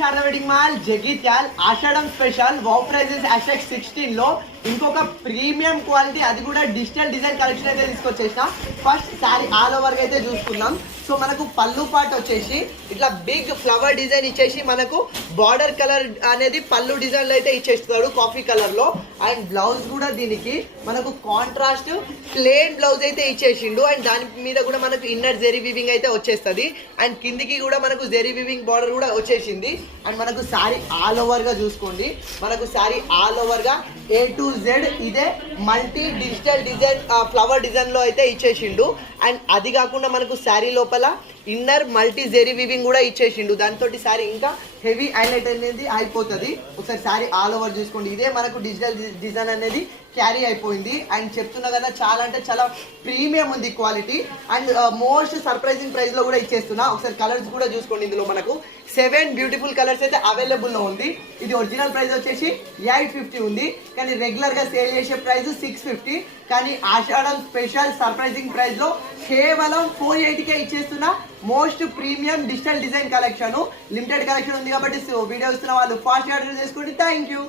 Sharada wedding mall Jagtial ఆషాఢం special wow prices #16 లో ఇంకొక premium quality అది కూడా డిజిటల్ డిజైన్ కలెక్షన్ అయితే తీసుకొచ్చేసిన. ఫస్ట్ సారీ ఆల్ ఓవర్ గా అయితే చూసుకుందాం. సో మనకు పళ్ళు పాట వచ్చేసి ఇట్లా బిగ్ ఫ్లవర్ డిజైన్ ఇచ్చేసి మనకు బార్డర్ కలర్ అనేది పళ్ళు డిజైన్ లో అయితే ఇచ్చేస్తాడు కాఫీ కలర్ లో. అండ్ బ్లౌజ్ కూడా దీనికి మనకు కాంట్రాస్ట్ ప్లేన్ బ్లౌజ్ అయితే ఇచ్చేసిండు. అండ్ దాని మీద కూడా మనకు ఇన్నర్ జెరీ వివింగ్ అయితే వచ్చేస్తుంది. అండ్ కిందికి కూడా మనకు జెరీ వివింగ్ బార్డర్ కూడా వచ్చేసింది. అండ్ మనకు సారీ ఆల్ ఓవర్ గా చూసుకోండి. మనకు సారీ ఆల్ ఓవర్ గా A to Z ఇదే multi digital design flower design లో అయితే ఇచ్చేసిండు. అండ్ అది కాకుండా మనకు శారీ లోపల ఇన్నర్ మల్టీ జెరీ వివింగ్ కూడా ఇచ్చేసిండు. దాంతో శారీ ఇంకా హెవీ హైలైట్ అనేది అయిపోతుంది. ఒకసారి శారీ ఆల్ ఓవర్ చూసుకోండి. ఇదే మనకు డిజిటల్ డిజైన్ అనేది క్యారీ అయిపోయింది. అండ్ చెప్తున్నా కదా చాలా అంటే చాలా ప్రీమియం ఉంది quality. And most surprising price లో కూడా ఇచ్చేస్తున్నా. ఒకసారి కలర్స్ కూడా చూసుకోండి. ఇందులో మనకు 7 బ్యూటిఫుల్ కలర్స్ అయితే అవైలబుల్ లో ఉంది. ఇది ఒరిజినల్ ప్రైస్ వచ్చేసి 850 ఉంది. కానీ రెగ్యులర్ గా సేల్ చేసే ప్రైస్ 650. కానీ ఆషాఢం స్పెషల్ సర్ప్రైజింగ్ ప్రైస్ లో కేవలం 480కే ఇచ్చేస్తున్నా. Most premium digital design collection limited collection ఉంది కాబట్టి వీడియో ఇస్తున్న వాళ్ళు ఫాస్ట్ ఆర్డర్ చేసుకోండి. Thank you.